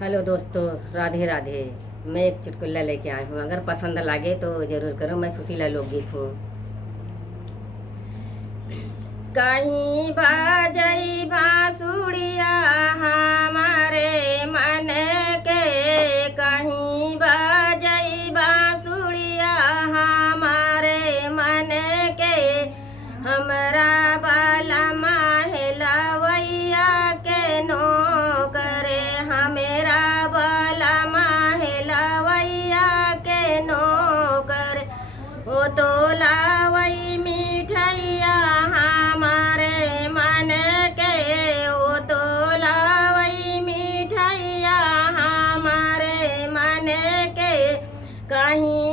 Hello दोस्तों, राधे राधे। मैं एक चुटकुला लेके आई हूँ। अगर पसंद लगे तो ज़रूर करो। मैं सुशीला लोकगीत हूँ। कहीं बाजई बांसुरिया हमारे मन के, कहीं बाजई बांसुरिया हमारे मन के, हमरा बाला माहेलवैया के नो करे, हमेरा बाला माहेलवैया के नो करे। ओ तो लावई मिठैया हमारे मन के, ओ तो लावई मिठैया हमारे मन के, कहीं